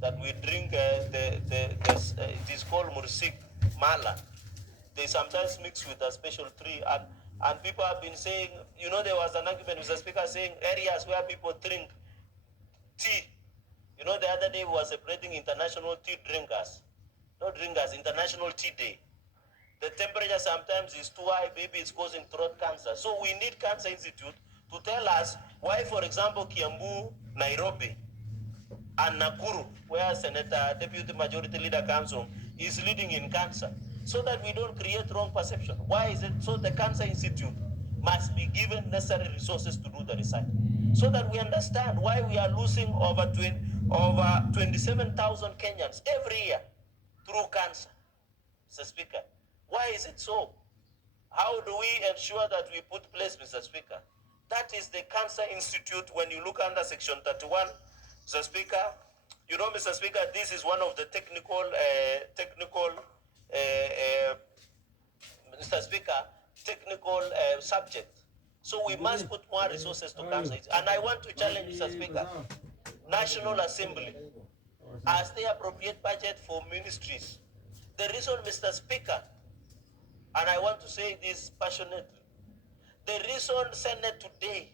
that we drink it is called mursik mala. They sometimes mix with a special tree, and people have been saying, there was an argument with the speaker saying areas where people drink tea. The other day we were celebrating International Tea Drinkers, not drinkers, International Tea Day. The temperature sometimes is too high, maybe it's causing throat cancer. So we need Cancer Institute to tell us why, for example, Kiambu, Nairobi, and Nakuru, where Senator Deputy Majority Leader comes from, is leading in cancer, so that we don't create wrong perception. Why is it so? The Cancer Institute must be given necessary resources to do the research, so that we understand why we are losing over 27,000 Kenyans every year through cancer. Mr. Speaker, why is it so? How do we ensure that we put place, Mr. Speaker? That is the Cancer Institute. When you look under Section 31, Mr. Speaker, Mr. Speaker, this is one of the technical, Mr. Speaker, technical subject. So we must put more resources to cancer. And I want to challenge, Mr. Speaker, National Assembly, as they appropriate budget for ministries. The reason, Mr. Speaker, and I want to say this passionately, the reason Senate today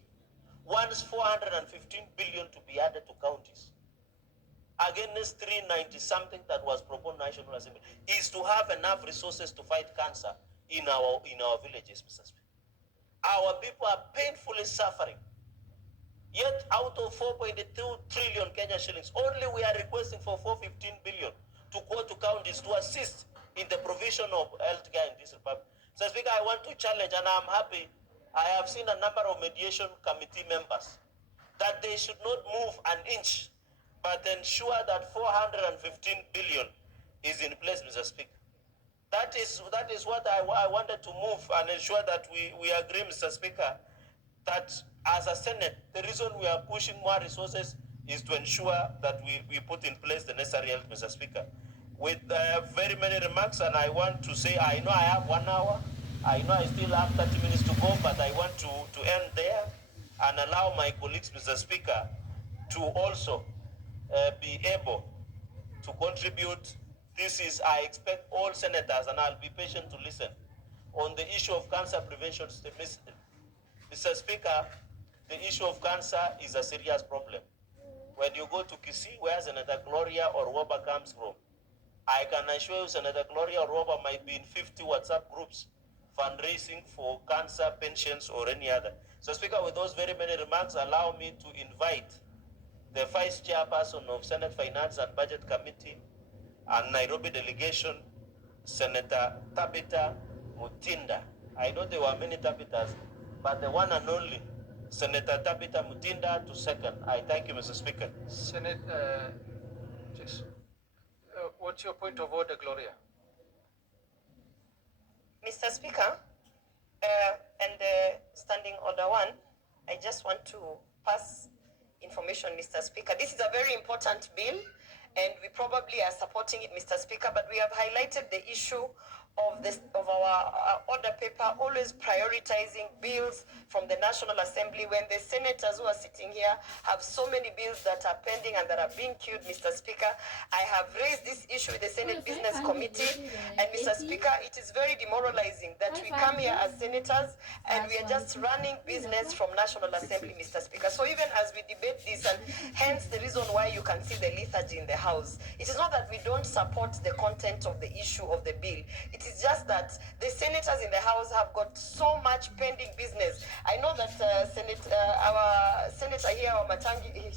wants 415 billion to be added to counties against 390 something that was proposed National Assembly is to have enough resources to fight cancer in our villages, Mr. Speaker. Our people are painfully suffering. Yet out of 4.2 trillion Kenya shillings, only we are requesting for 415 billion to go to counties to assist in the provision of healthcare in this republic. Mr. Speaker, I want to challenge, and I'm happy, I have seen a number of mediation committee members, that they should not move an inch, but ensure that 415 billion is in place, Mr. Speaker. That is what I wanted to move and ensure that we agree, Mr. Speaker, that as a Senate, the reason we are pushing more resources is to ensure that we put in place the necessary help, Mr. Speaker. With very many remarks, and I want to say, I know I have 1 hour, I know I still have 30 minutes to go, but I want to end there and allow my colleagues, Mr. Speaker, to also be able to contribute. This is, I expect all senators, and I'll be patient to listen, on the issue of cancer prevention. Mr. Speaker, the issue of cancer is a serious problem. When you go to Kisii, where Senator Gloria or Roba comes from, I can assure you Senator Gloria or Roba might be in 50 WhatsApp groups fundraising for cancer pensions or any other. So, Speaker, with those very many remarks, allow me to invite the Vice Chairperson of Senate Finance and Budget Committee and Nairobi delegation, Senator Tabitha Mutinda. I know there were many Tabitas, but the one and only Senator Tabitha Mutinda to second. I thank you, Mr. Speaker. Senate, what's your point of order, Gloria? Mr. Speaker, and standing order 1, I just want to pass information, Mr. Speaker. This is a very important bill, and we probably are supporting it, Mr. Speaker, but we have highlighted the issue of our order paper always prioritizing bills from the National Assembly when the senators who are sitting here have so many bills that are pending and that are being queued, Mr. Speaker. I have raised this issue with the Senate Business Committee, and Mr. Speaker, it is very demoralizing that we come here as senators and we are just running business from National Assembly, Mr. Speaker. So even as we debate this, and hence the reason why you can see the lethargy in the House, it is not that we don't support the content of the issue of the bill. It is just that the senators in the House have got so much pending business. I know that our senator here, Matangi,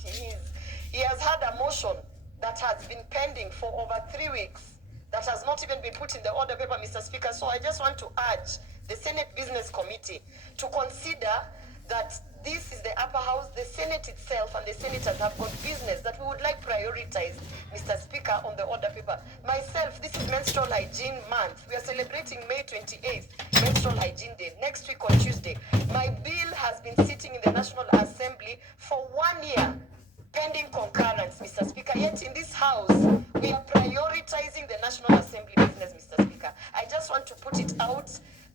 he has had a motion that has been pending for over 3 weeks that has not even been put in the order paper, Mr. Speaker. So I just want to urge the Senate Business Committee to consider that this is the upper house, the Senate itself and the senators have got business that we would like prioritized, Mr. Speaker, on the order paper. Myself, this is Menstrual Hygiene Month. We are celebrating May 28th, Menstrual Hygiene Day, next week on Tuesday. My bill has been sitting in the National Assembly for 1 year, pending concurrence, Mr. Speaker. Yet in this House, we are prioritizing the National Assembly business, Mr. Speaker. I just want to put it out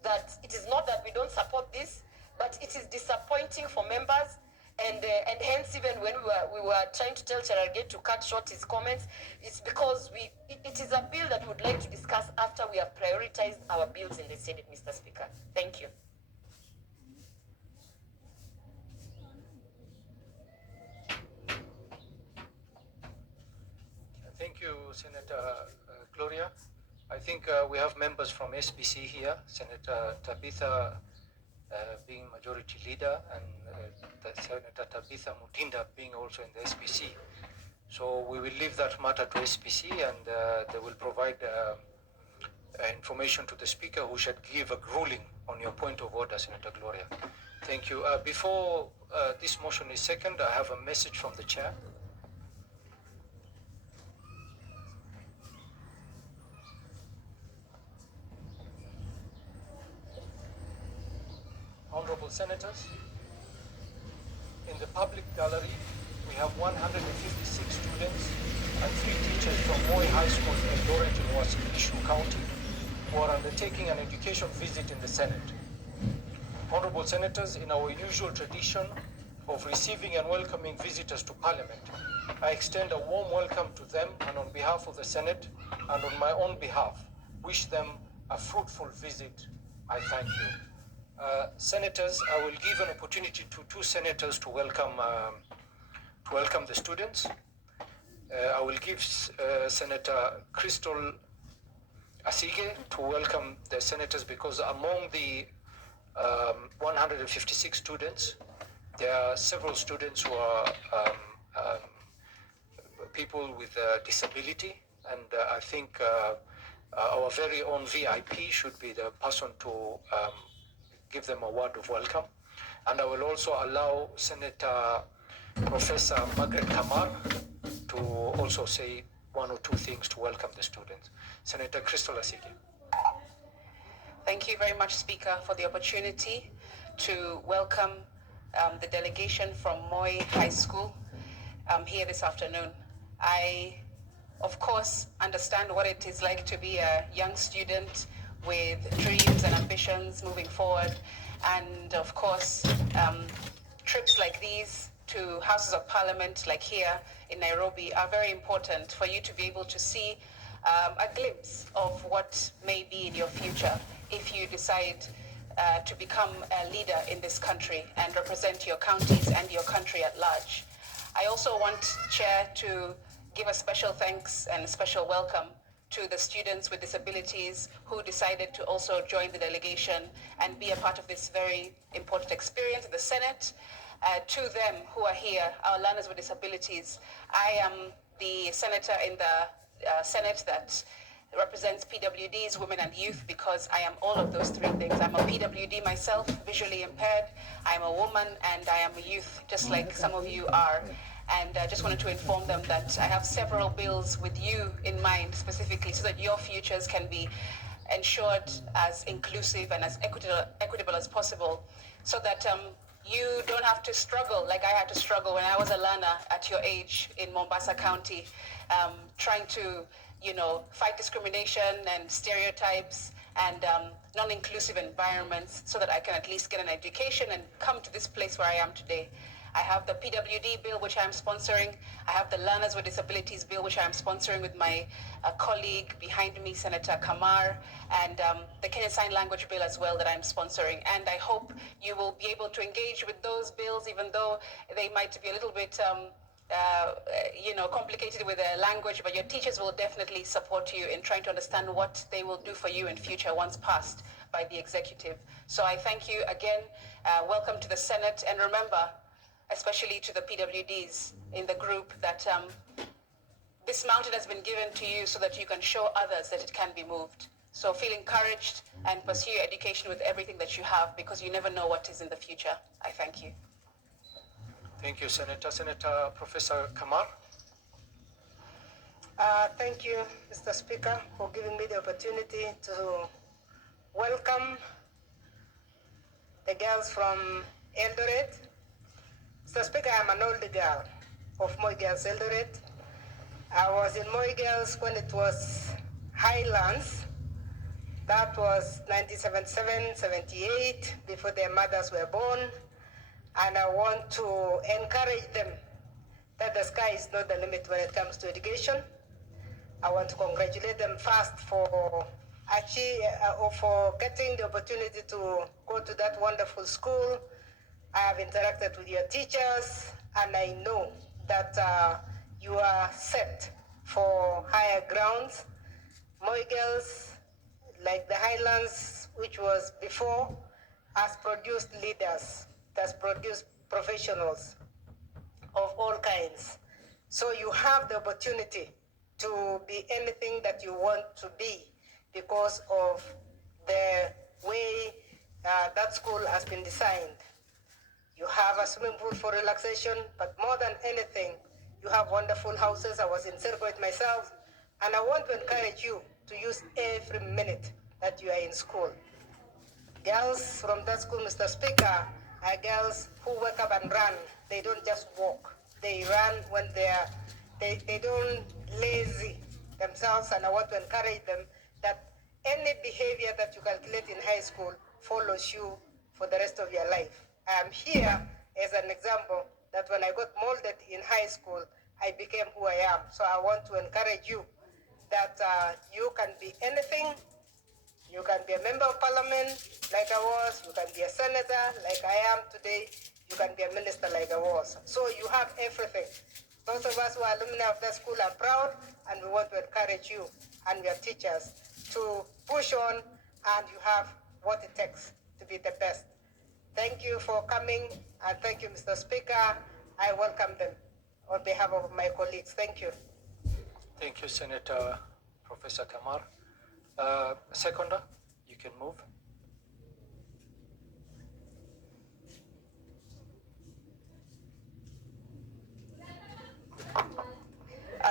that it is not that we don't support this, but it is disappointing for members And hence, even when we were trying to tell Cherargei to cut short his comments, it's because it is a bill that we would like to discuss after we have prioritized our bills in the Senate, Mr. Speaker. Thank you. Thank you, Senator Gloria. I think we have members from SBC here, Senator Tabitha being majority leader, and Senator Tabitha Mutinda being also in the SBC. So we will leave that matter to SBC, and they will provide information to the Speaker, who should give a ruling on your point of order, Senator Gloria. Thank you. Before this motion is second, I have a message from the Chair. Honorable Senators, in the public gallery, we have 156 students and 3 teachers from Moi High School in Eldoret in Uasin County who are undertaking an education visit in the Senate. Honorable Senators, in our usual tradition of receiving and welcoming visitors to Parliament, I extend a warm welcome to them, and on behalf of the Senate and on my own behalf, wish them a fruitful visit. I thank you. Senators, I will give an opportunity to 2 senators to welcome the students. I will give Senator Crystal Asige to welcome the senators, because among the 156 students, there are several students who are people with disability, and I think our very own VIP should be the person to give them a word of welcome. And I will also allow Senator Professor Margaret Kamar to also say 1 or 2 things to welcome the students. Senator Crystal Asige. Thank you very much, Speaker, for the opportunity to welcome the delegation from Moi High School here this afternoon. I, of course, understand what it is like to be a young student with dreams and ambitions moving forward. And of course, trips like these to Houses of Parliament, like here in Nairobi, are very important for you to be able to see a glimpse of what may be in your future if you decide to become a leader in this country and represent your counties and your country at large. I also want, Chair, to give a special thanks and a special welcome to the students with disabilities who decided to also join the delegation and be a part of this very important experience in the Senate. To them who are here, our learners with disabilities, I am the senator in the Senate that represents PWDs, women and youth, because I am all of those 3 things. I'm a PWD myself, visually impaired, I'm a woman, and I am a youth, just like some of you are. And I just wanted to inform them that I have several bills with you in mind specifically, so that your futures can be ensured as inclusive and as equitable as possible, so that you don't have to struggle like I had to struggle when I was a learner at your age in Mombasa County, trying to, fight discrimination and stereotypes and non-inclusive environments, so that I can at least get an education and come to this place where I am today. I have the PWD bill, which I'm sponsoring. I have the Learners with Disabilities bill, which I'm sponsoring with my colleague behind me, Senator Kamar, and the Kenyan Sign Language bill as well that I'm sponsoring. And I hope you will be able to engage with those bills, even though they might be a little bit complicated with the language, but your teachers will definitely support you in trying to understand what they will do for you in future once passed by the executive. So I thank you again. Welcome to the Senate, and remember, especially to the PWDs in the group, that this mountain has been given to you so that you can show others that it can be moved. So feel encouraged and pursue your education with everything that you have, because you never know what is in the future. I thank you. Thank you, Senator. Senator Professor Kamar. Thank you, Mr. Speaker, for giving me the opportunity to welcome the girls from Eldoret. Mr. Speaker, I'm an old girl of Moi Girls Eldoret. I was in Moi Girls when it was Highlands. That was 1977, 78, before their mothers were born. and I want to encourage them that the sky is not the limit when it comes to education. I want to congratulate them first for for getting the opportunity to go to that wonderful school. I have interacted with your teachers, and I know that you are set for higher grounds. Moi Girls, like the Highlands, which was before, has produced leaders, has produced professionals of all kinds. So you have the opportunity to be anything that you want to be because of the way that school has been designed. You have a swimming pool for relaxation, but more than anything, you have wonderful houses. I was in circuit myself, and I want to encourage you to use every minute that you are in school. Girls from that school, Mr. Speaker, are girls who wake up and run. They don't just walk. They run when they don't lazy themselves, and I want to encourage them that any behavior that you calculate in high school follows you for the rest of your life. I am here as an example that when I got molded in high school, I became who I am. So I want to encourage you that you can be anything. You can be a member of parliament like I was. You can be a senator like I am today. You can be a minister like I was. So you have everything. Those of us who are alumni of that school are proud, and we want to encourage you and your teachers to push on, and you have what it takes to be the best. Thank you for coming, and thank you, Mr. Speaker. I welcome them on behalf of my colleagues. Thank you. Thank you, Senator Professor Kamar. Seconder, you can move.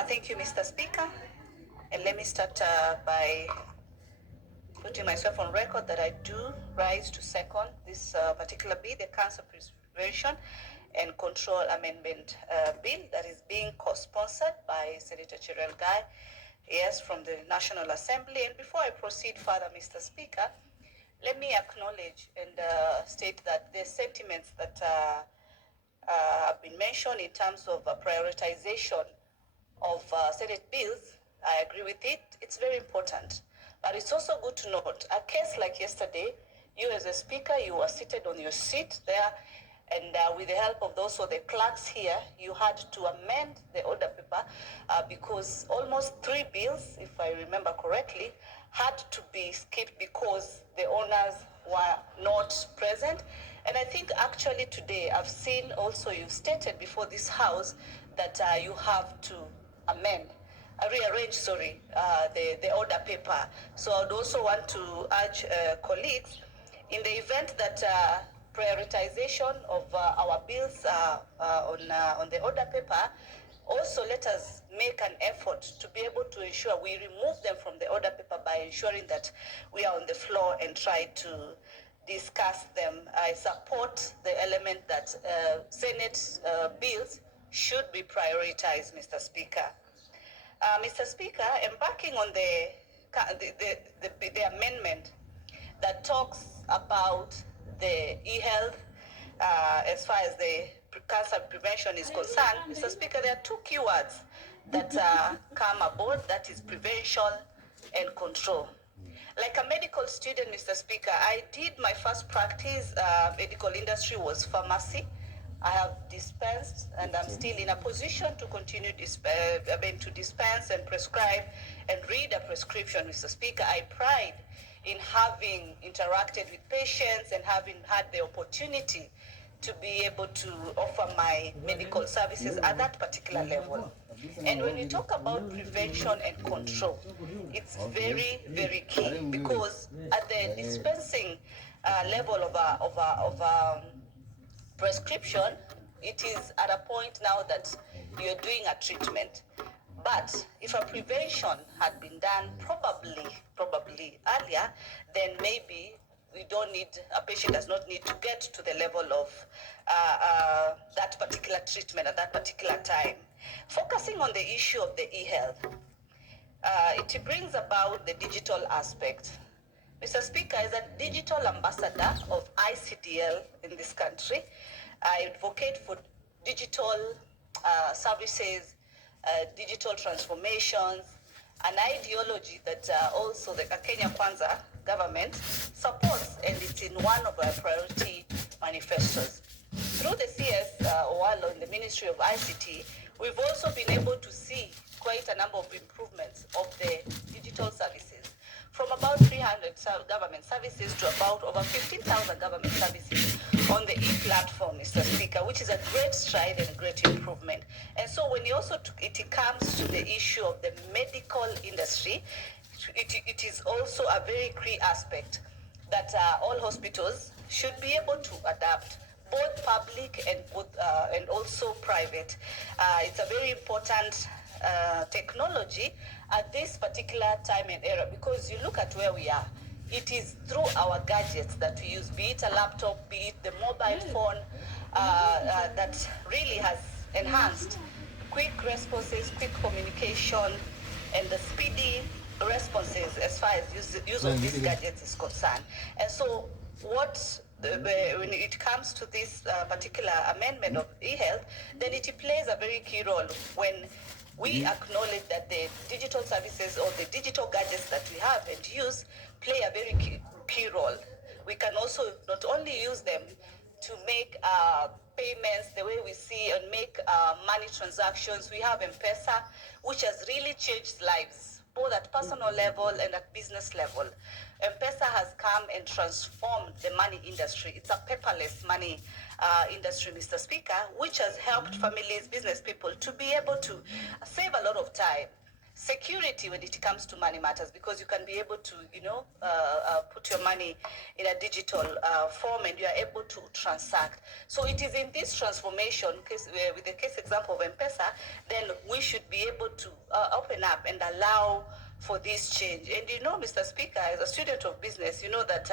Thank you, Mr. Speaker. And let me start by putting myself on record that I do rise to second this particular bill, the Cancer Prevention and Control Amendment Bill that is being co-sponsored by Senator Cherel Guy, yes, from the National Assembly. And before I proceed further, Mr. Speaker, let me acknowledge and state that the sentiments that have been mentioned in terms of prioritization of Senate bills, I agree with it. It's very important. But it's also good to note a case like yesterday, you as a speaker, you were seated on your seat there, and with the help of those, so the clerks here, you had to amend the order paper because almost 3 bills, if I remember correctly, had to be skipped because the owners were not present. And I think actually today I've seen also you've stated before this House that you have to rearrange, the order paper. So I'd also want to urge colleagues, in the event that prioritization of our bills on the order paper, also let us make an effort to be able to ensure we remove them from the order paper by ensuring that we are on the floor and try to discuss them. I support the element that Senate bills should be prioritized, Mr. Speaker. Mr. Speaker, embarking on the amendment that talks about the e-health as far as the cancer prevention is concerned, Mr. Speaker, there are 2 keywords that come aboard, that is prevention and control. Like a medical student, Mr. Speaker, I did my first practice, medical industry was pharmacy. I have dispensed, and I'm still in a position to continue to dispense and prescribe and read a prescription, Mr. Speaker. I pride in having interacted with patients and having had the opportunity to be able to offer my medical services at that particular level. And when we talk about prevention and control, it's very, very key, because at the dispensing level of a prescription, it is at a point now that you're doing a treatment. But if a prevention had been done probably earlier, then maybe a patient does not need to get to the level of that particular treatment at that particular time. Focusing on the issue of the e-health, it brings about the digital aspect. Mr. Speaker, as a digital ambassador of ICDL in this country, I advocate for digital services, digital transformations, an ideology that also the Kenya Kwanza government supports, and it's in one of our priority manifestos. Through the CS, while on the Ministry of ICT, we've also been able to see quite a number of improvements of the digital services, from about 300 government services to about over 15,000 government services on the e-platform, Mr. Speaker, which is a great stride and a great improvement. And so when it comes to the issue of the medical industry, it is also a very key aspect that all hospitals should be able to adapt, both public and also private. It's a very important technology at this particular time and era, because you look at where we are. It is through our gadgets that we use, be it a laptop, be it the mobile phone, that really has enhanced quick responses, quick communication, and the speedy responses as far as use of these gadgets is concerned. And so when it comes to this particular amendment of e-health, then it plays a very key role when we acknowledge that the digital services or the digital gadgets that we have and use play a very key role. We can also not only use them to make payments the way we see and make money transactions. We have M-Pesa, which has really changed lives, both at personal level and at business level. M-Pesa has come and transformed the money industry. It's a paperless money industry, Mr. Speaker, which has helped families, business people to be able to save a lot of time. Security when it comes to money matters, because you can be able to, put your money in a digital form and you are able to transact. So it is in this transformation, with the case example of M-Pesa, then we should be able to open up and allow for this change. And Mr. Speaker, as a student of business, you know that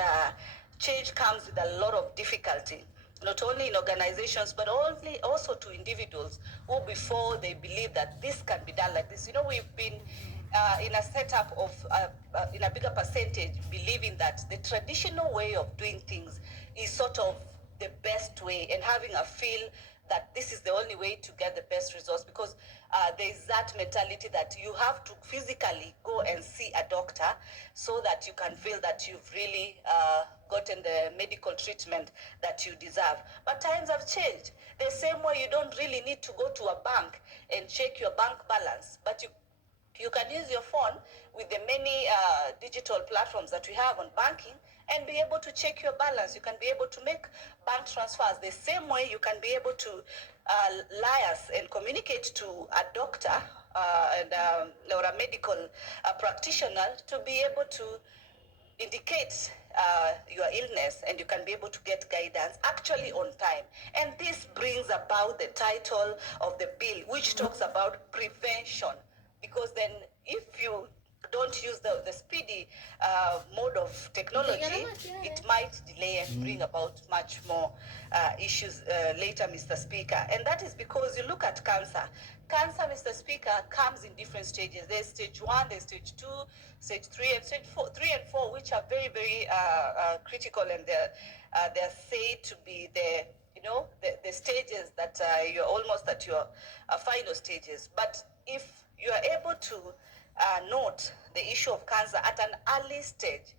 change comes with a lot of difficulty, not only in organizations, but also to individuals who before they believe that this can be done like this. We've been in a setup of, in a bigger percentage, believing that the traditional way of doing things is sort of the best way, and having a feel that this is the only way to get the best results, because there is that mentality that you have to physically go and see a doctor so that you can feel that you've really gotten the medical treatment that you deserve. But times have changed. The same way you don't really need to go to a bank and check your bank balance, but you can use your phone with the many digital platforms that we have on banking and be able to check your balance. You can be able to make bank transfers the same way you can be able to liaise and communicate to a doctor or a medical practitioner to be able to indicate your illness, and you can be able to get guidance actually on time. And this brings about the title of the bill, which talks about prevention, because then if you don't use the speedy mode of technology, it might delay and bring about much more issues later, Mr. Speaker. And that is because you look at cancer. Cancer, Mr. Speaker, comes in different stages. There's stage 1, there's stage 2, stage 3, and stage 4, 3 and 4, which are very, very critical, and they're said to be the stages that you're almost at your final stages. But if you are able to note the issue of cancer at an early stage,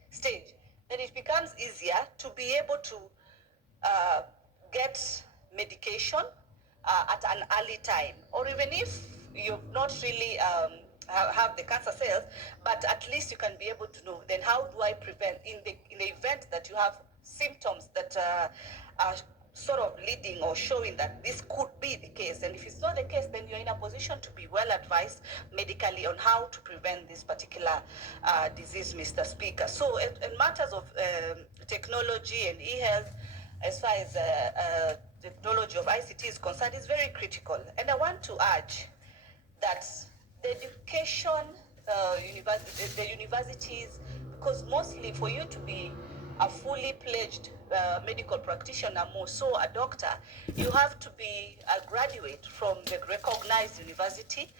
then it becomes easier to be able to get medication at an early time. Or even if you've not really have the cancer cells, but at least you can be able to know, then how do I prevent in the event that you have symptoms that are sort of leading or showing that this could be the case. And if it's not the case, then you're in a position to be well advised medically on how to prevent this particular disease, Mr. Speaker. So in matters of technology and e-health, as far as technology of ICT is concerned, is very critical. And I want to urge that the education, the universities, because mostly for you to be a fully pledged medical practitioner, more so a doctor, you have to be a graduate from the recognized university.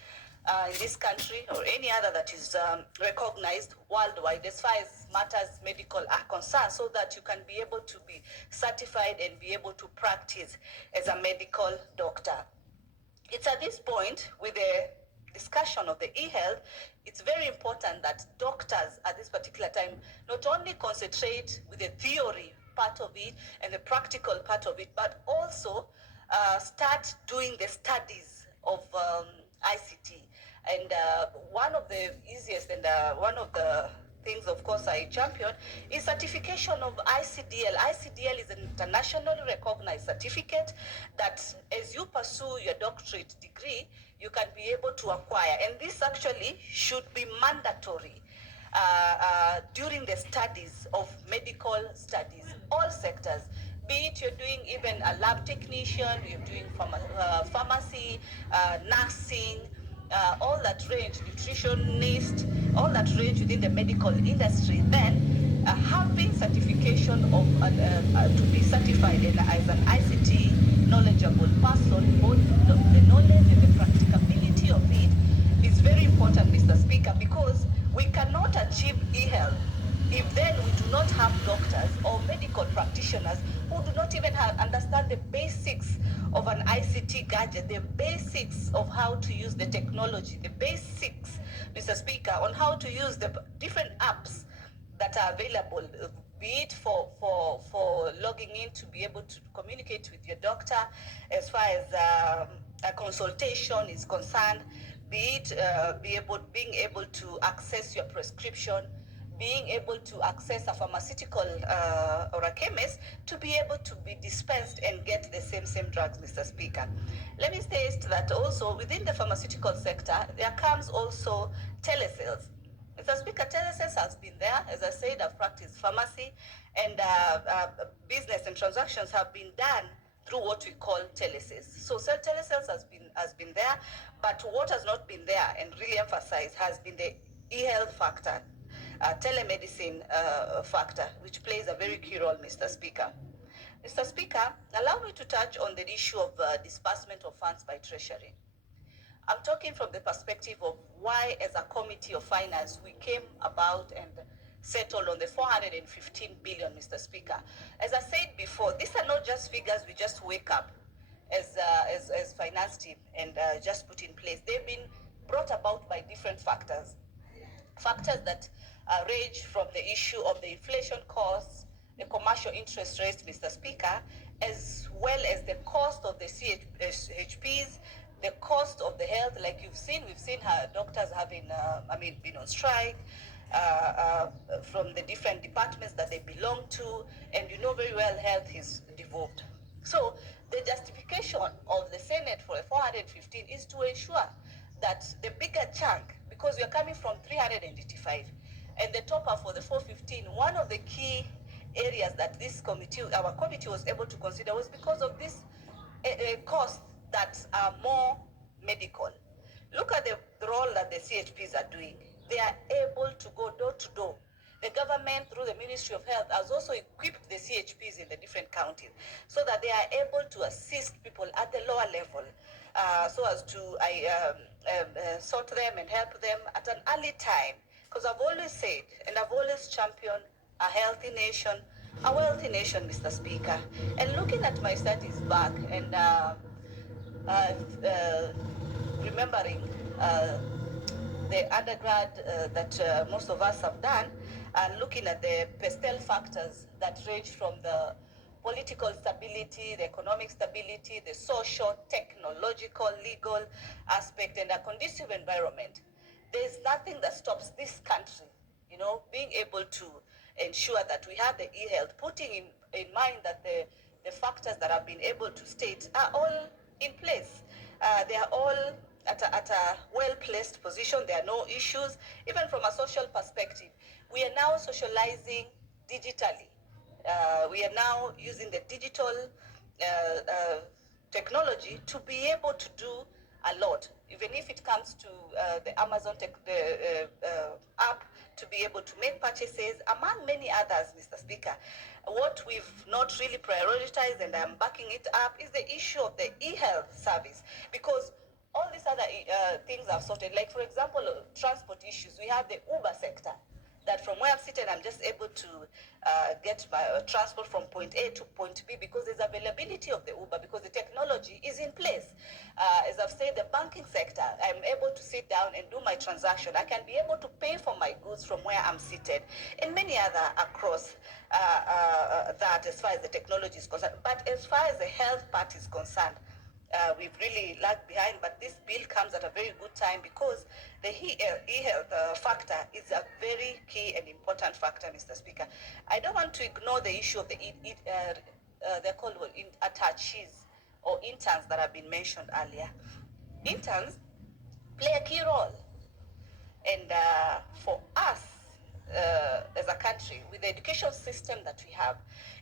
in this country or any other that is recognized worldwide as far as matters medical are concerned, so that you can be able to be certified and be able to practice as a medical doctor. It's at this point, with the discussion of the e-health, it's very important that doctors at this particular time not only concentrate with the theory part of it and the practical part of it, but also start doing the studies of ICT. And one of the easiest and one of the things, of course, I champion is certification of ICDL. ICDL is an internationally recognized certificate that as you pursue your doctorate degree, you can be able to acquire. And this actually should be mandatory during the studies of medical studies, all sectors. Be it you're doing even a lab technician, you're doing pharmacy, nursing, all that range, nutritionist, all that range within the medical industry, then having certification of to be certified as an ICT knowledgeable person, both the knowledge and the practicability of it is very important, Mr. Speaker, because we cannot achieve e-health if then we do not have doctors or medical practitioners who do not even understand the basics of an ICT gadget, the basics of how to use the technology, the basics, Mr. Speaker, on how to use the different apps that are available, be it for logging in to be able to communicate with your doctor as far as a consultation is concerned, be it being able to access your prescription, being able to access a pharmaceutical or a chemist to be able to be dispensed and get the same drugs, Mr. Speaker. Let me state that also within the pharmaceutical sector, there comes also telesales. Mr. Speaker, telesales has been there. As I said, I've practiced pharmacy, and business and transactions have been done through what we call telesales. So telesales has been there, but what has not been there and really emphasized has been the e-health factor, telemedicine factor, which plays a very key role, Mr. Speaker. Mr. Speaker, allow me to touch on the issue of disbursement of funds by Treasury. I'm talking from the perspective of why, as a committee of finance, we came about and settled on the 415 billion, Mr. Speaker. As I said before, these are not just figures we just wake up as finance team and just put in place. They've been brought about by different factors that range from the issue of the inflation costs, the commercial interest rates, Mr. Speaker, as well as the cost of the CHPs, the cost of the health. Like we've seen how doctors having, been on strike from the different departments that they belong to, and you know very well health is devolved. So the justification of the Senate for the 415 is to ensure that the bigger chunk, because we are coming from 385, and the topper for the 415, one of the key areas that our committee was able to consider was because of this costs that are more medical. Look at the role that the CHPs are doing. They are able to go door to door. The government, through the Ministry of Health, has also equipped the CHPs in the different counties so that they are able to assist people at the lower level, so as to sort them and help them at an early time. Because I've always said, and I've always championed, a healthy nation, a wealthy nation, Mr. Speaker. And looking at my studies back and remembering the undergrad that most of us have done, and looking at the pastel factors that range from the political stability, the economic stability, the social, technological, legal aspect, and a conducive environment, there's nothing that stops this country, being able to ensure that we have the e-health, putting in mind that the factors that I've been able to state are all in place. They are all at a well-placed position. There are no issues. Even from a social perspective, we are now socializing digitally. We are now using the digital technology to be able to do a lot, even if it comes to the Amazon app, to be able to make purchases, among many others, Mr. Speaker. What we've not really prioritized, and I'm backing it up, is the issue of the e-health service, because all these other things I've sorted. Like, for example, transport issues. We have the Uber sector, that from where I'm sitting, I'm just able to get my transport from point A to point B because there's availability of the Uber, because the technology is in place. As I've said, the banking sector, I'm able to sit down and do my transaction. I can be able to pay for my goods from where I'm seated, and many other across that, as far as the technology is concerned. But as far as the health part is concerned, we've really lagged behind, but this bill comes at a very good time because the e-health factor is a very key and important factor, Mr. Speaker. I don't want to ignore the issue of they're called attachees or interns that have been mentioned earlier. Interns play a key role. And for us as a country, with the education system that we have,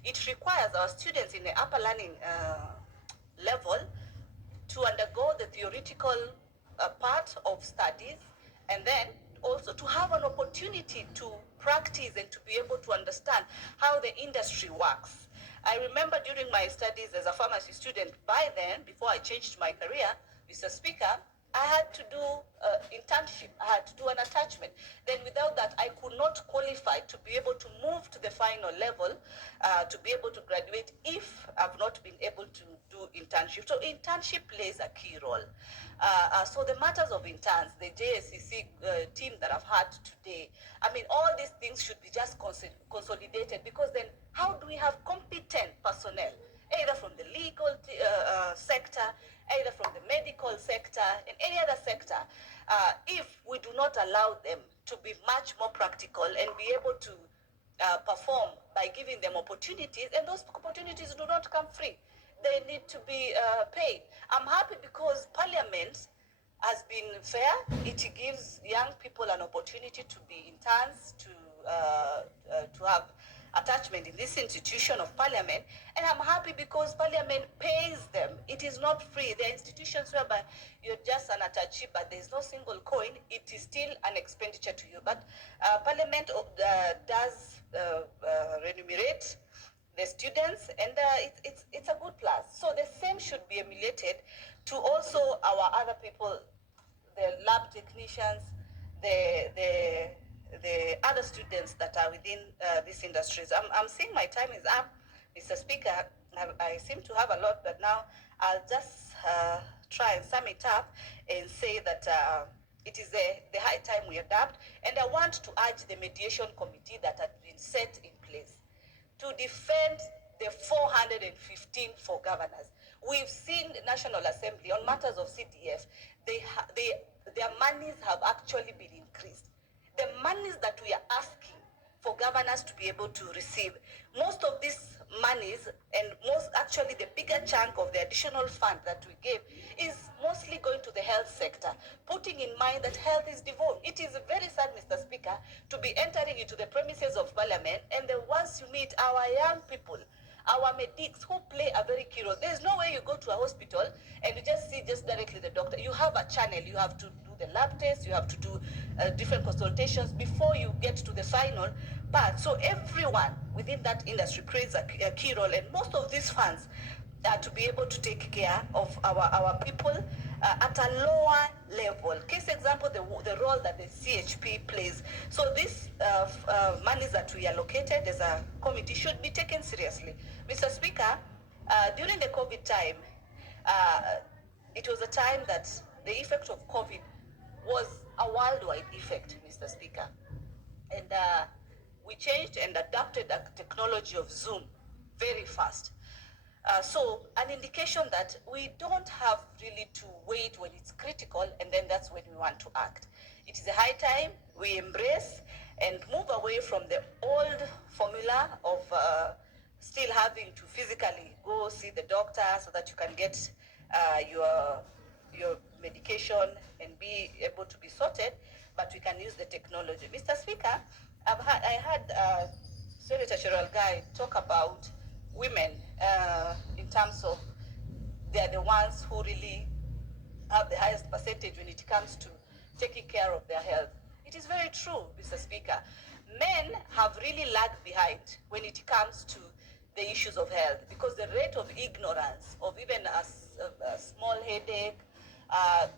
it requires our students in the upper learning level to undergo the theoretical part of studies, and then also to have an opportunity to practice and to be able to understand how the industry works. I remember during my studies as a pharmacy student, by then, before I changed my career, Mr. Speaker, I had to do internship. I had to do an attachment. Then without that, I could not qualify to be able to move to the final level, to be able to graduate if I've not been able to do internship. So internship plays a key role. So the matters of interns, the JSCC team that I've had today, I mean, all these things should be just consolidated, because then how do we have competent personnel, either from the legal sector, either from the medical sector, and any other sector, if we do not allow them to be much more practical and be able to perform by giving them opportunities, and those opportunities do not come free. They need to be paid. I'm happy because Parliament has been fair. It gives young people an opportunity to be interns, to have attachment in this institution of Parliament, and I'm happy because Parliament pays them. It is not free. There are institutions whereby you're just an attachee, but there's no single coin. It is still an expenditure to you. But Parliament does remunerate the students, and it's a good plus. So the same should be emulated to also our other people, the lab technicians, the other students that are within these industries. I'm seeing my time is up, Mr. Speaker. I seem to have a lot, but now I'll just try and sum it up and say that it is the high time we adapt. And I want to urge the mediation committee that has been set in place to defend the 415 for governors. We've seen the National Assembly on matters of CDF, their monies have actually been increased. The monies that we are asking for governors to be able to receive, most of these monies, and actually the bigger chunk of the additional fund that we gave, is mostly going to the health sector, putting in mind that health is devolved. It is very sad, Mr. Speaker, to be entering into the premises of Parliament, and then once you meet our young people, our medics, who play a very key role. There's no way you go to a hospital and you just see directly the doctor. You have a channel. You have to do the lab test. You have to do different consultations before you get to the final part. So everyone within that industry plays a key role, and most of these funds are to be able to take care of our people at a lower level. Case example, the role that the CHP plays. So this monies that we allocated as a committee should be taken seriously. Mr. Speaker, during the COVID time, it was a time that the effect of COVID was a worldwide effect, Mr. Speaker. And we changed and adapted the technology of Zoom very fast. So an indication that we don't have really to wait when it's critical, and then that's when we want to act. It is a high time we embrace and move away from the old formula of still having to physically go see the doctor so that you can get your medication and be able to be sorted, but we can use the technology. Mr. Speaker, I had Senator Cheryl Guy talk about women in terms of they're the ones who really have the highest percentage when it comes to taking care of their health. It is very true, Mr. Speaker. Men have really lagged behind when it comes to the issues of health, because the rate of ignorance of even a small headache,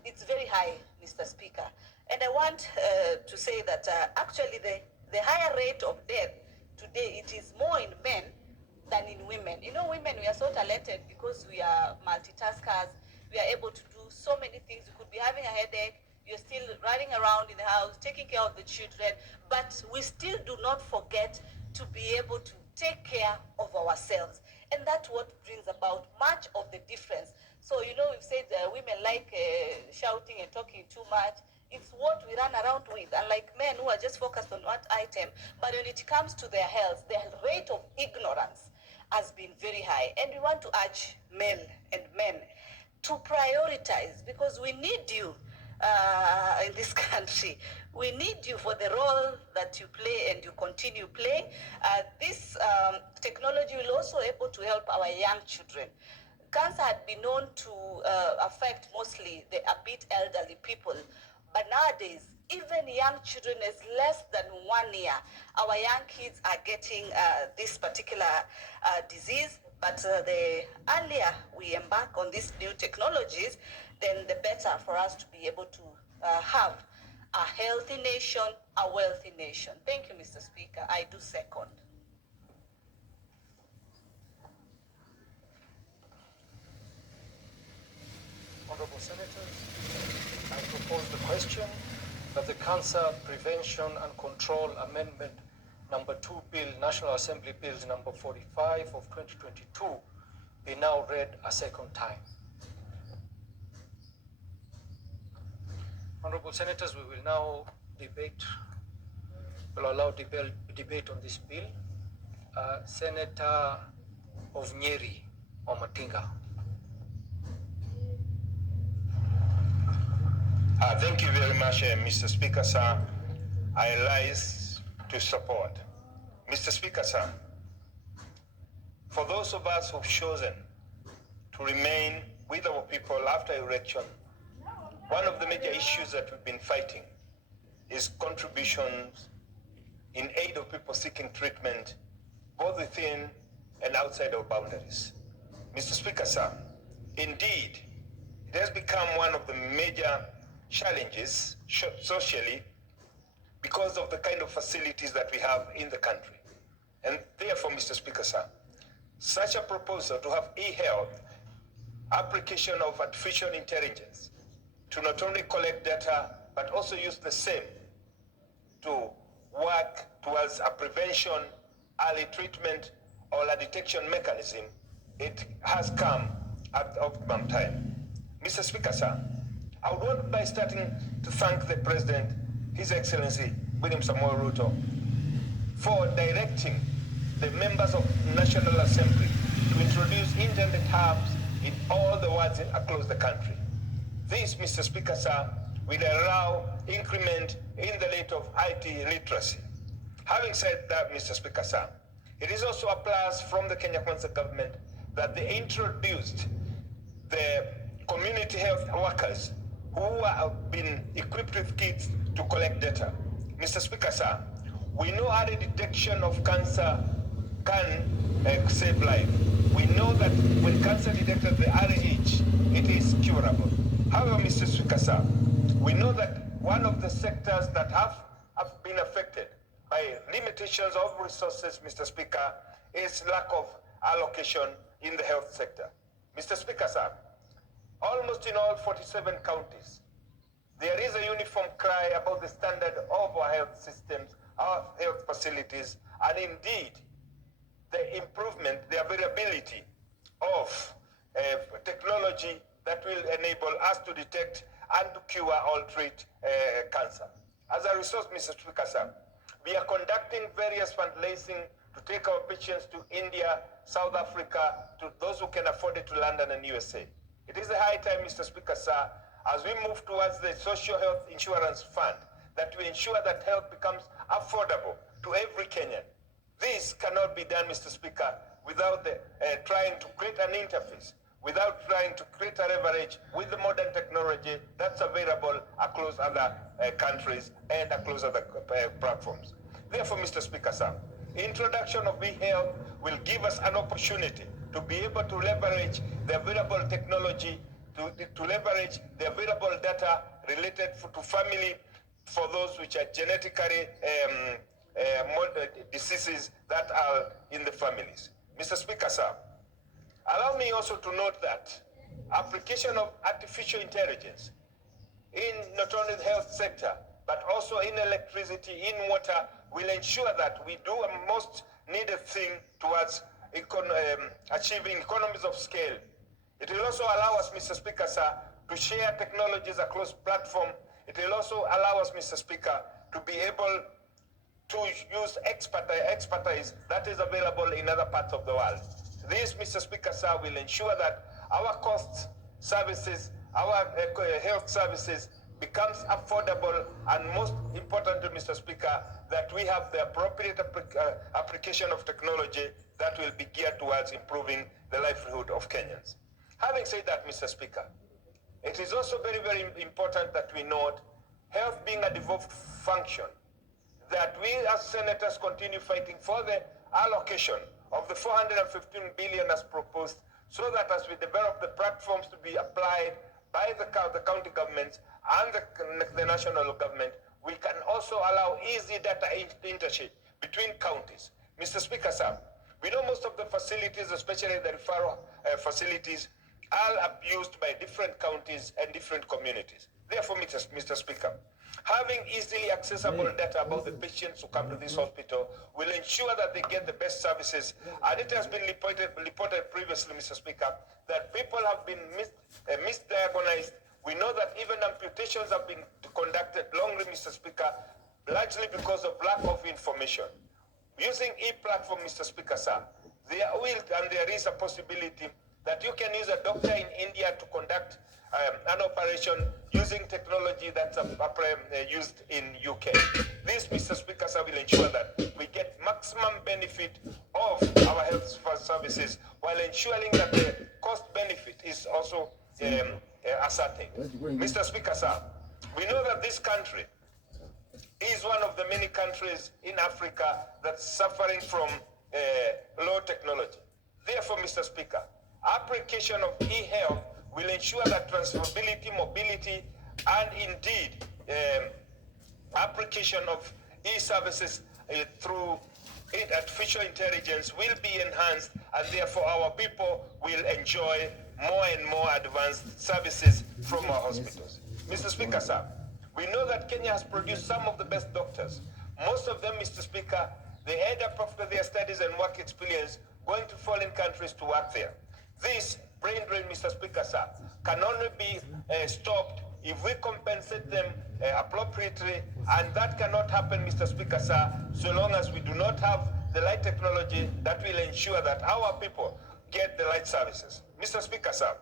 It's very high, Mr. Speaker. And I want to say that actually the higher rate of death today, it is more in men than in women. You know, women, we are so talented because we are multitaskers. We are able to do so many things. You could be having a headache, you're still running around in the house, taking care of the children, but we still do not forget to be able to take care of ourselves. And that's what brings about much of the difference. So, you know, we've said women like shouting and talking too much. It's what we run around with, unlike men who are just focused on one item. But when it comes to their health, their rate of ignorance has been very high. And we want to urge men and men to prioritize, because we need you in this country. We need you for the role that you play and you continue playing. This technology will also be able to help our young children. Cancer had been known to affect mostly the a bit elderly people, but nowadays, even young children is less than 1 year, our young kids are getting this particular disease. But the earlier we embark on these new technologies, then the better for us to be able to have a healthy nation, a wealthy nation. Thank you, Mr. Speaker. I do second. Honorable Senators, I propose the question that the Cancer Prevention and Control Amendment Number 2 Bill, National Assembly Bills Number 45 of 2022, be now read a second time. Honorable Senators, we will now allow debate on this bill. Senator of Nyeri, Omatinga. Thank you very much, Mr. Speaker, sir. I rise to support. Mr. Speaker, sir, for those of us who've chosen to remain with our people after election, one of the major issues that we've been fighting is contributions in aid of people seeking treatment, both within and outside our boundaries. Mr. Speaker, sir, indeed, it has become one of the major challenges socially because of the kind of facilities that we have in the country. And therefore, Mr. Speaker, sir, such a proposal to have e-health, application of artificial intelligence, to not only collect data, but also use the same to work towards a prevention, early treatment, or a detection mechanism, it has come at optimum time. Mr. Speaker, sir, I would want by starting to thank the President, His Excellency William Samoei Ruto, for directing the members of National Assembly to introduce internet hubs in all the wards across the country. This, Mr. Speaker, sir, will allow increment in the rate of IT literacy. Having said that, Mr. Speaker, sir, it is also a plus from the Kenya Kwanza government that they introduced the community health workers who have been equipped with kits to collect data. Mr. Speaker, sir, we know early detection of cancer can save life. We know that when cancer detected at the early age, it is curable. However, Mr. Speaker, sir, we know that one of the sectors that have been affected by limitations of resources, Mr. Speaker, is lack of allocation in the health sector. Mr. Speaker, sir, almost in all 47 counties, there is a uniform cry about the standard of our health systems, our health facilities, and indeed the improvement, the availability of technology that will enable us to detect and to cure or treat cancer. As a result, Mr. Speaker, sir, we are conducting various fundraising to take our patients to India, South Africa, to those who can afford it to London and USA. It is a high time, Mr. Speaker, sir, as we move towards the Social Health Insurance Fund, that we ensure that health becomes affordable to every Kenyan. This cannot be done, Mr. Speaker, without trying to create an interface, without trying to create a leverage with the modern technology that's available across other countries and across other platforms. Therefore, Mr. Speaker, sir, introduction of e-health will give us an opportunity to be able to leverage the available technology to leverage the available data related to family for those which are genetically diseases that are in the families. Mr. Speaker, sir, allow me also to note that application of artificial intelligence in not only the health sector, but also in electricity, in water, will ensure that we do a most needed thing towards achieving economies of scale. It will also allow us, Mr. Speaker, sir, to share technologies across platform. It will also allow us, Mr. Speaker, to be able to use expertise that is available in other parts of the world. This, Mr. Speaker, sir, will ensure that our cost services, our health services becomes affordable, and most importantly, Mr. Speaker, that we have the appropriate application of technology that will be geared towards improving the livelihood of Kenyans. Having said that, Mr. Speaker, it is also very, very important that we note health being a devolved function, that we as senators continue fighting for the allocation of the 415 billion as proposed, so that as we develop the platforms to be applied by the county governments and the national government, we can also allow easy data interchange between counties. Mr. Speaker, sir, we know most of the facilities, especially the referral facilities, are abused by different counties and different communities. Therefore, Mr. Speaker, having easily accessible data about the patients who come to this hospital will ensure that they get the best services. And it has been reported previously, Mr. Speaker, that people have been misdiagnosed. We know that even amputations have been conducted longly, Mr. Speaker, largely because of lack of information. Using e-platform, Mr. Speaker, sir, there is a possibility that you can use a doctor in India to conduct an operation using technology that's used in UK. This, Mr. Speaker, sir, will ensure that we get maximum benefit of our health services while ensuring that the cost benefit is also ascertained. Mr. Speaker, sir, we know that this country is one of the many countries in Africa that's suffering from low technology. Therefore, Mr. Speaker, application of e-health will ensure that transferability, mobility, and indeed application of e-services through artificial intelligence will be enhanced, and therefore our people will enjoy more and more advanced services from our hospitals. Mr. Speaker, sir, we know that Kenya has produced some of the best doctors. Most of them, Mr. Speaker, they end up after their studies and work experience going to foreign countries to work there. This brain drain, Mr. Speaker, sir, can only be stopped if we compensate them appropriately, and that cannot happen, Mr. Speaker, sir, so long as we do not have the right technology that will ensure that our people get the right services. Mr. Speaker, sir,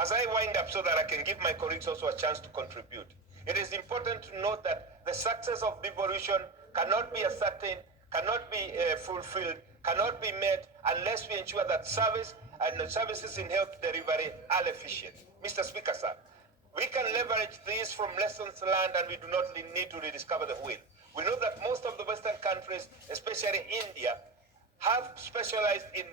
as I wind up so that I can give my colleagues also a chance to contribute, it is important to note that the success of devolution cannot be ascertained, cannot be fulfilled, cannot be met unless we ensure that service and the services in health delivery are efficient. Mr. Speaker, sir, we can leverage these from lessons learned, and we do not need to rediscover the wheel. We know that most of the Western countries, especially India, have specialized in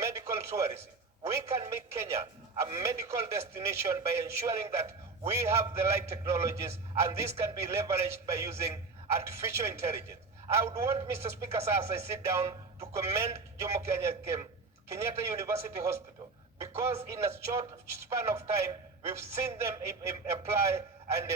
medical tourism. We can make Kenya a medical destination by ensuring that we have the right technologies, and this can be leveraged by using artificial intelligence. I would want, Mr. Speaker, sir, as I sit down, to commend Jomo Kenyatta University Hospital, because in a short span of time, we've seen them apply and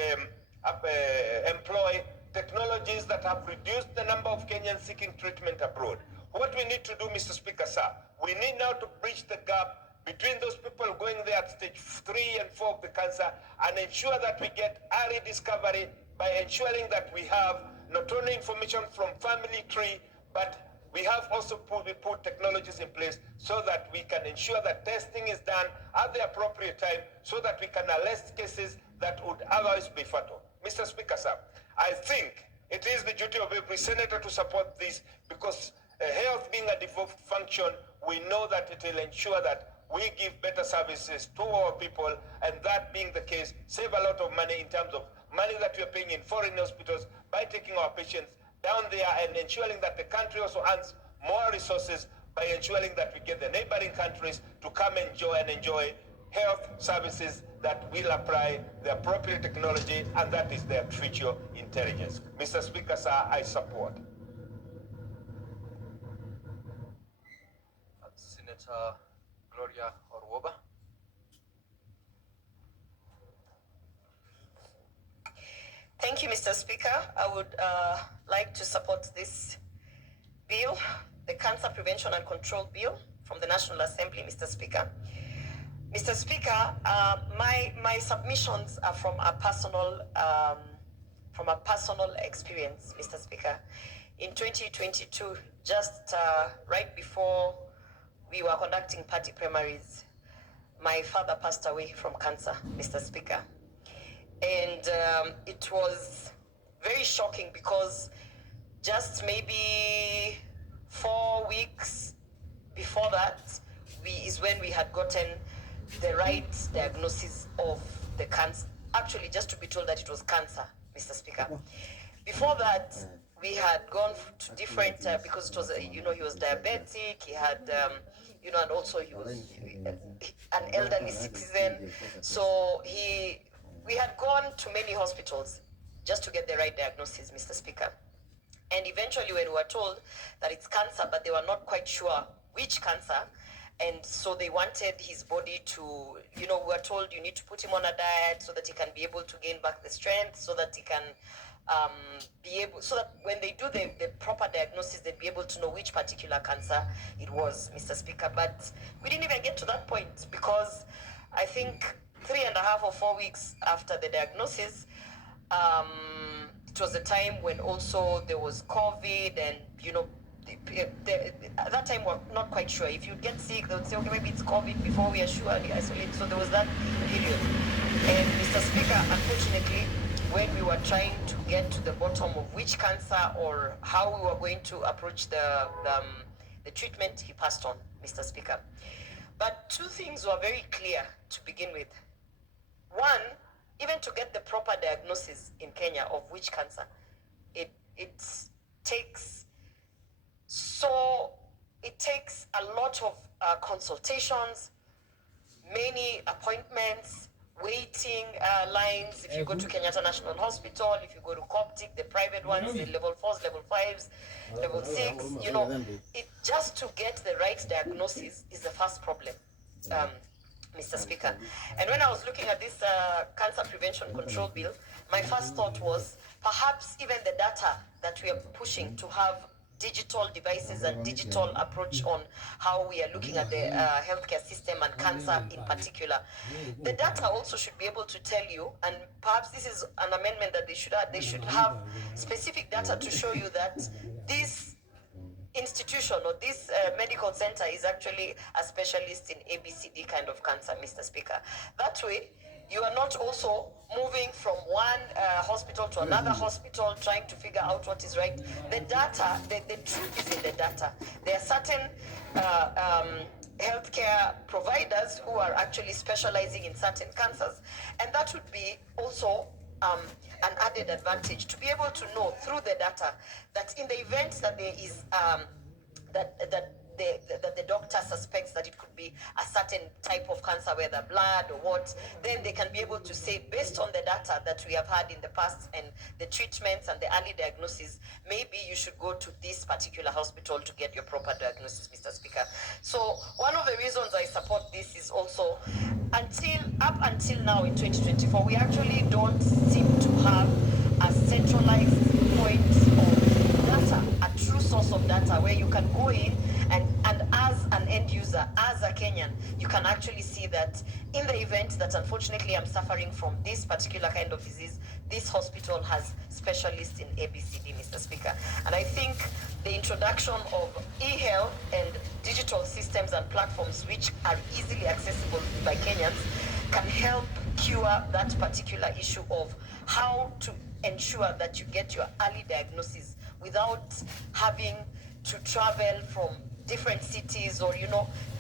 employ technologies that have reduced the number of Kenyans seeking treatment abroad. What we need to do, Mr. Speaker, sir, we need now to bridge the gap between those people going there at stage 3 and 4 of the cancer, and ensure that we get early discovery by ensuring that we have not only information from family tree, but we have also put technologies in place so that we can ensure that testing is done at the appropriate time, so that we can arrest cases that would otherwise be fatal. Mr. Speaker, sir, I think it is the duty of every senator to support this, because health being a devolved function, we know that it will ensure that we give better services to our people, and that being the case, save a lot of money in terms of money that we are paying in foreign hospitals by taking our patients down there, and ensuring that the country also earns more resources by ensuring that we get the neighboring countries to come enjoy health services that will apply the appropriate technology, and that is the artificial intelligence. Mr. Speaker, sir, I support. Senator Gloria Orwoba. Thank you, Mr. Speaker. I would like to support this bill, the Cancer Prevention and Control Bill from the National Assembly, Mr. Speaker. Mr. Speaker, my submissions are from a personal experience, Mr. Speaker. In 2022, just right before we were conducting party primaries, my father passed away from cancer, Mr. Speaker. And it was very shocking because just maybe 4 weeks before that is when we had gotten the right diagnosis of the cancer. Actually, just to be told that it was cancer, Mr. Speaker. Before that, we had gone to different, because it was, he was diabetic, he had, and also he was an elderly citizen. So we had gone to many hospitals just to get the right diagnosis, Mr. Speaker. And eventually when we were told that it's cancer, but they were not quite sure which cancer, and so they wanted his body to, we were told you need to put him on a diet so that he can be able to gain back the strength, so that he can so that when they do the proper diagnosis, they'd be able to know which particular cancer it was, Mr. Speaker. But we didn't even get to that point because I think 3.5 or 4 weeks after the diagnosis, it was a time when also there was COVID, and at that time we're not quite sure. If you get sick, they would say, okay, maybe it's COVID before we are sure we isolate. So there was that period. And Mr. Speaker, unfortunately, when we were trying to get to the bottom of which cancer or how we were going to approach the treatment, he passed on, Mr. Speaker. But two things were very clear to begin with. One, even to get the proper diagnosis in Kenya of which cancer, it takes a lot of consultations, many appointments, waiting lines. If you go to Kenyatta National Hospital, if you go to Coptic, the private ones, the level 4s, level 5s, level 6, it just to get the right diagnosis is the first problem, Mr. Speaker. And when I was looking at this Cancer Prevention Control Bill, my first thought was perhaps even the data that we are pushing to have digital devices and digital approach on how we are looking at the healthcare system and cancer in particular. The data also should be able to tell you, and perhaps this is an amendment that they should add, they should have specific data to show you that this institution or this medical center is actually a specialist in ABCD kind of cancer, Mr. Speaker. That way, you are not also moving from one hospital to another hospital trying to figure out what is right. The data, the truth is in the data. There are certain healthcare providers who are actually specializing in certain cancers, and that would be also an added advantage to be able to know through the data that in the event that there is that the doctor suspects that it could be a certain type of cancer, whether blood or what, then they can be able to say, based on the data that we have had in the past and the treatments and the early diagnosis, maybe you should go to this particular hospital to get your proper diagnosis, Mr. Speaker. So one of the reasons I support this is also up until now in 2024, we actually don't seem to have a centralized point of data, a true source of data where you can go in and as an end user, as a Kenyan, you can actually see that in the event that unfortunately I'm suffering from this particular kind of disease, this hospital has specialists in ABCD, Mr. Speaker. And I think the introduction of e-health and digital systems and platforms which are easily accessible by Kenyans can help cure that particular issue of how to ensure that you get your early diagnosis without having to travel from different cities or,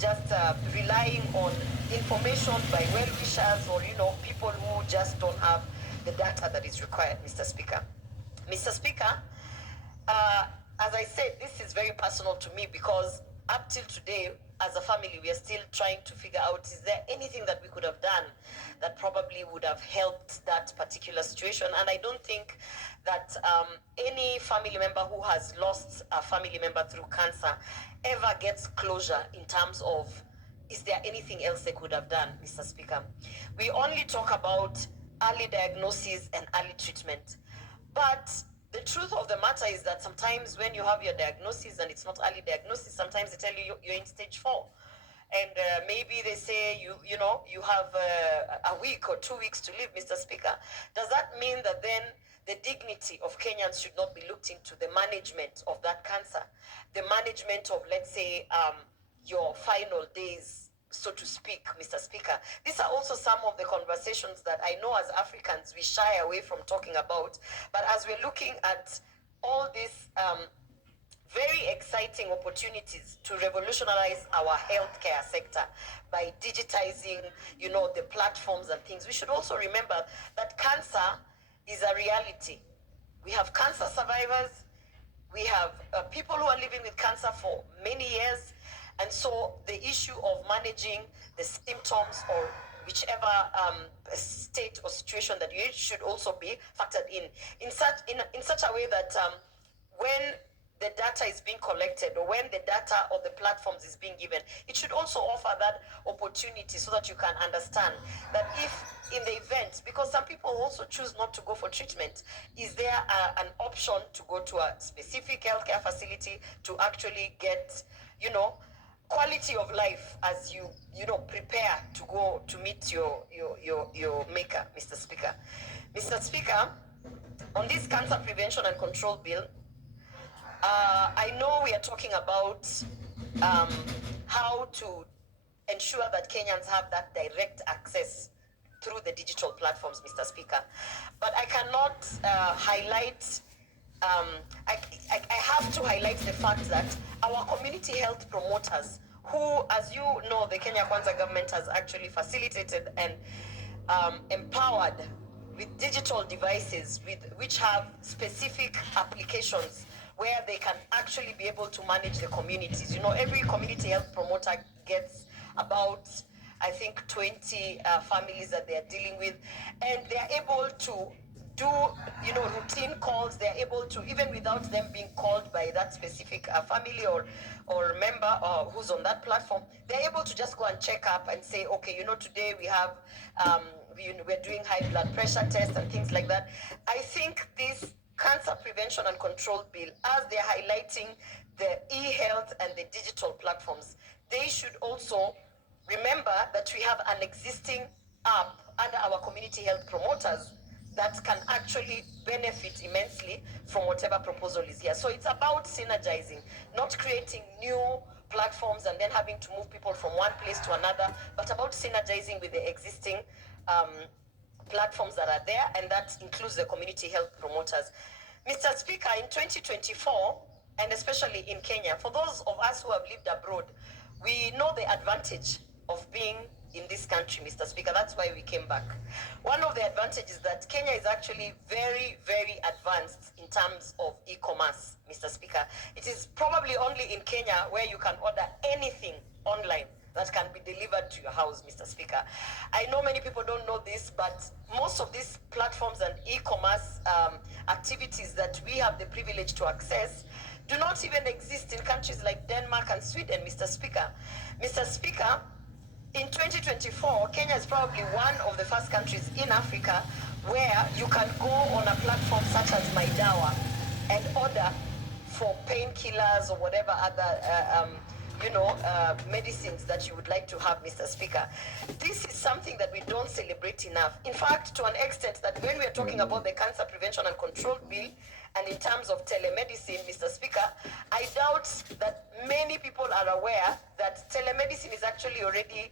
just relying on information by well-wishers or, people who just don't have the data that is required, Mr. Speaker. Mr. Speaker, as I said, this is very personal to me because up till today, as a family, we are still trying to figure out, is there anything that we could have done that probably would have helped that particular situation? And I don't think that any family member who has lost a family member through cancer ever gets closure in terms of, is there anything else they could have done, Mr. Speaker? We only talk about early diagnosis and early treatment. But the truth of the matter is that sometimes when you have your diagnosis and it's not early diagnosis, sometimes they tell you you're in stage 4. And maybe they say you know you have a week or 2 weeks to live, Mr. Speaker. Does that mean that then the dignity of Kenyans should not be looked into, the management of that cancer, the management of, let's say, your final days, so to speak, Mr. Speaker? These are also some of the conversations that I know as Africans we shy away from talking about. But as we're looking at all these very exciting opportunities to revolutionize our healthcare sector by digitizing, you know, the platforms and things, we should also remember that cancer is a reality. We have cancer survivors, we have people who are living with cancer for many years, and so the issue of managing the symptoms or whichever state or situation that you should also be factored in such a way that when the data is being collected or when the data or the platforms is being given, it should also offer that opportunity so that you can understand that if in the event, because some people also choose not to go for treatment, is there an option to go to a specific healthcare facility to actually get, you know, quality of life as you prepare to go to meet your maker, Mr. Speaker. Mr. Speaker, on this cancer prevention and control bill, I know we are talking about how to ensure that Kenyans have that direct access through the digital platforms, Mr. Speaker. But I cannot highlight, I have to highlight the fact that our community health promoters, who, as you know, the Kenya Kwanza government has actually facilitated and empowered with digital devices which have specific applications where they can actually be able to manage the communities. You know, every community health promoter gets about, I think, 20 families that they are dealing with, and they are able to do, you know, routine calls. They are able to, even without them being called by that specific family or member who's on that platform, they're able to just go and check up and say, okay, you know, today we have, we're doing high blood pressure tests and things like that. I think this cancer prevention and control bill, as they're highlighting the e-health and the digital platforms, they should also remember that we have an existing app under our community health promoters that can actually benefit immensely from whatever proposal is here. So it's about synergizing, not creating new platforms and then having to move people from one place to another, but about synergizing with the existing platforms that are there, and that includes the community health promoters. Mr. Speaker, in 2024, and especially in Kenya, for those of us who have lived abroad, we know the advantage of being in this country, Mr. Speaker. That's why we came back. One of the advantages is that Kenya is actually very, very advanced in terms of e-commerce, Mr. Speaker. It is probably only in Kenya where you can order anything online that can be delivered to your house, Mr. Speaker. I know many people don't know this, but most of these platforms and e-commerce activities that we have the privilege to access do not even exist in countries like Denmark and Sweden, Mr. Speaker. Mr. Speaker, in 2024, Kenya is probably one of the first countries in Africa where you can go on a platform such as MyDawa and order for painkillers or whatever other medicines that you would like to have, Mr. Speaker. This is something that we don't celebrate enough. In fact, to an extent that when we are talking about the Cancer Prevention and Control Bill, and in terms of telemedicine, Mr. Speaker, I doubt that many people are aware that telemedicine is actually already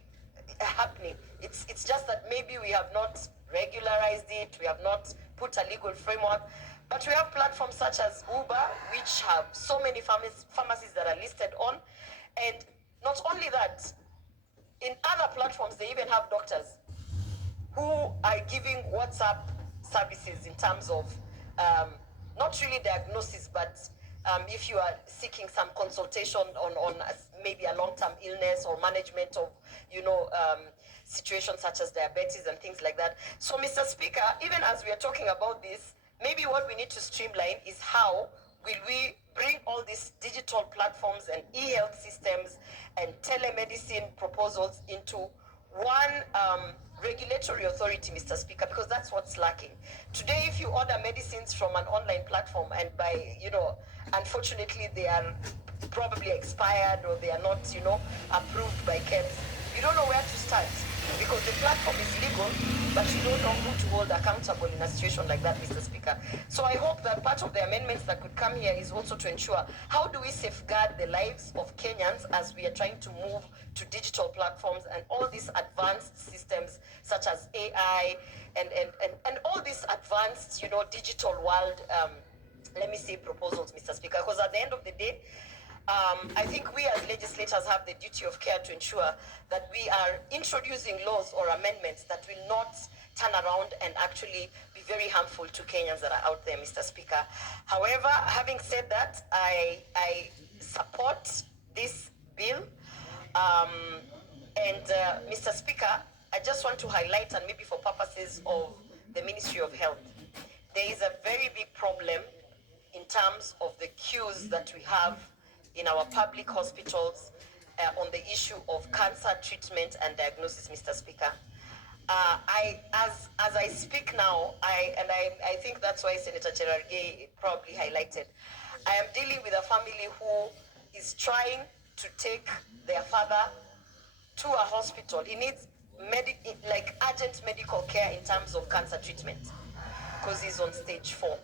happening. It's just that maybe we have not regularized it, we have not put a legal framework. But we have platforms such as Uber, which have so many pharmacies that are listed on. And not only that, in other platforms, they even have doctors who are giving WhatsApp services in terms of not really diagnosis, but if you are seeking some consultation on maybe a long-term illness or management of, situations such as diabetes and things like that. So, Mr. Speaker, even as we are talking about this, maybe what we need to streamline is how will we bring all these digital platforms and e-health systems and telemedicine proposals into one regulatory authority, Mr. Speaker, because that's what's lacking. Today, if you order medicines from an online platform and unfortunately they are probably expired or they are not, approved by KEBS, you don't know where to start because the platform is legal, but you don't know who to hold accountable in a situation like that, Mr. Speaker. So I hope that part of the amendments that could come here is also to ensure how do we safeguard the lives of Kenyans as we are trying to move to digital platforms and all these advanced systems such as AI and all these advanced, digital world, proposals, Mr. Speaker, because at the end of the day, I think we as legislators have the duty of care to ensure that we are introducing laws or amendments that will not turn around and actually be very harmful to Kenyans that are out there, Mr. Speaker. However, having said that, I support this bill. Mr. Speaker, I just want to highlight, and maybe for purposes of the Ministry of Health, there is a very big problem in terms of the queues that we have in our public hospitals on the issue of cancer treatment and diagnosis, Mr. Speaker. As I speak now, I think that's why Senator Cherargei probably highlighted, I am dealing with a family who is trying to take their father to a hospital. He needs urgent medical care in terms of cancer treatment because he's on stage 4.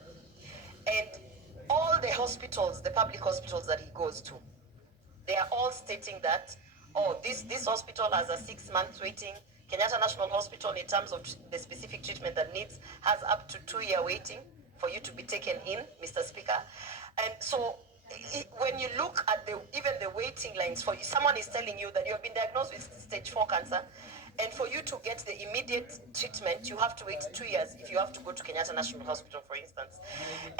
And all the hospitals, the public hospitals that he goes to, they are all stating that, this hospital has a 6 month waiting. Kenyatta National Hospital, in terms of the specific treatment that needs, has up to 2-year waiting for you to be taken in, Mr. Speaker. And so when you look at even the waiting lines, for someone is telling you that you have been diagnosed with stage 4 cancer, and for you to get the immediate treatment, you have to wait 2 years if you have to go to Kenyatta National Hospital, for instance.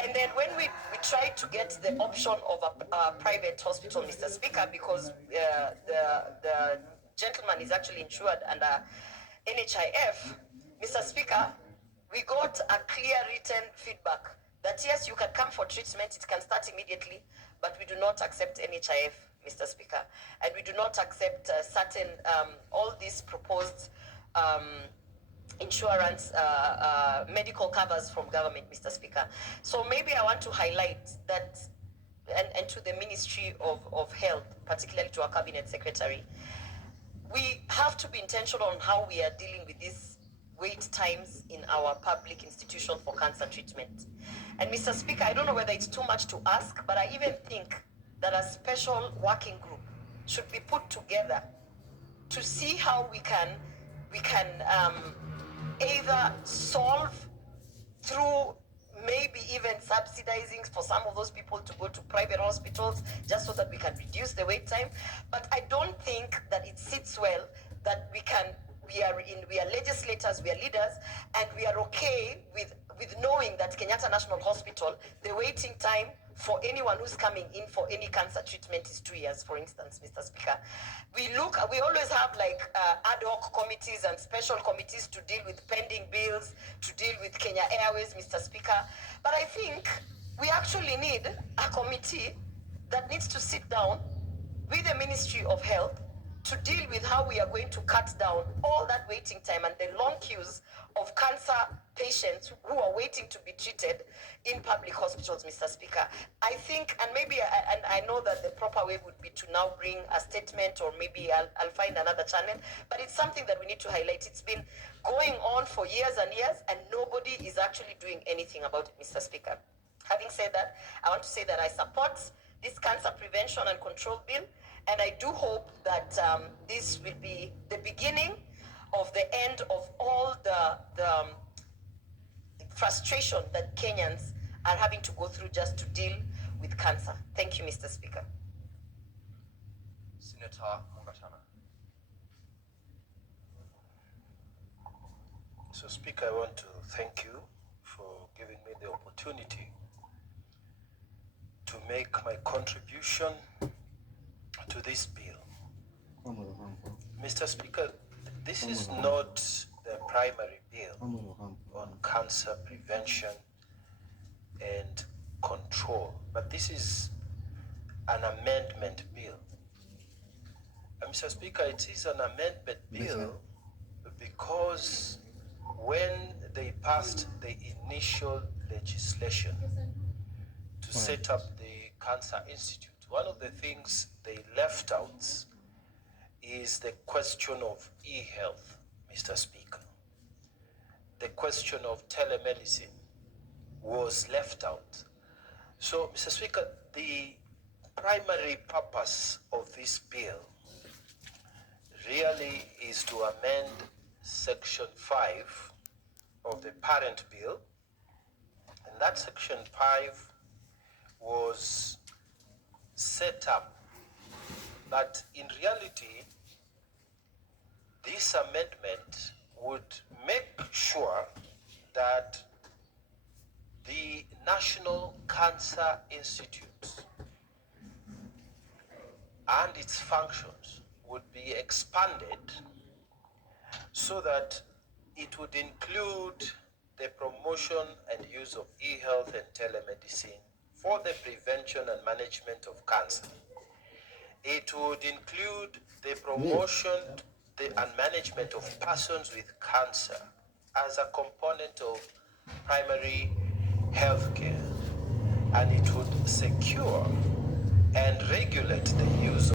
And then when we try to get the option of a private hospital, Mr. Speaker, because the gentleman is actually insured under NHIF, Mr. Speaker, we got a clear written feedback that yes, you can come for treatment, it can start immediately, but we do not accept NHIF, Mr. Speaker, and we do not accept certain, all these proposed insurance, medical covers from government, Mr. Speaker. So maybe I want to highlight that, and to the Ministry of Health, particularly to our Cabinet Secretary, we have to be intentional on how we are dealing with these wait times in our public institution for cancer treatment. And Mr. Speaker, I don't know whether it's too much to ask, but I even think that a special working group should be put together to see how we can either solve through maybe even subsidizing for some of those people to go to private hospitals just so that we can reduce the wait time. But I don't think that it sits well that we are legislators, we are leaders, and we are okay with knowing that Kenyatta National Hospital, the waiting time for anyone who's coming in for any cancer treatment is 2 years, for instance, Mr. Speaker. We always have ad hoc committees and special committees to deal with pending bills, to deal with Kenya Airways, Mr. Speaker. But I think we actually need a committee that needs to sit down with the Ministry of Health to deal with how we are going to cut down all that waiting time and the long queues of cancer patients who are waiting to be treated in public hospitals, Mr. Speaker. I think, and maybe, and I know that the proper way would be to now bring a statement, or maybe I'll find another channel, but it's something that we need to highlight. It's been going on for years and years, and nobody is actually doing anything about it, Mr. Speaker. Having said that, I want to say that I support this cancer prevention and control bill, and I do hope that this will be the beginning of the end of all the frustration that Kenyans are having to go through just to deal with cancer. Thank you, Mr. Speaker. Senator Mungatana. So, Speaker, I want to thank you for giving me the opportunity to make my contribution to this bill. Mr. Speaker, this is not the primary bill on cancer prevention and control, but this is an amendment bill. Mr. Speaker, it is an amendment bill because when they passed the initial legislation to set up the Cancer Institute, one of the things they left out is the question of e-health, Mr. Speaker. The question of telemedicine was left out. So, Mr. Speaker, the primary purpose of this bill really is to amend Section 5 of the parent bill, and that Section 5 was set up, but in reality, this amendment would make sure that the National Cancer Institute and its functions would be expanded so that it would include the promotion and use of e-health and telemedicine for the prevention and management of cancer. It would include the promotion and management of persons with cancer as a component of primary health care, and it would secure and regulate the use of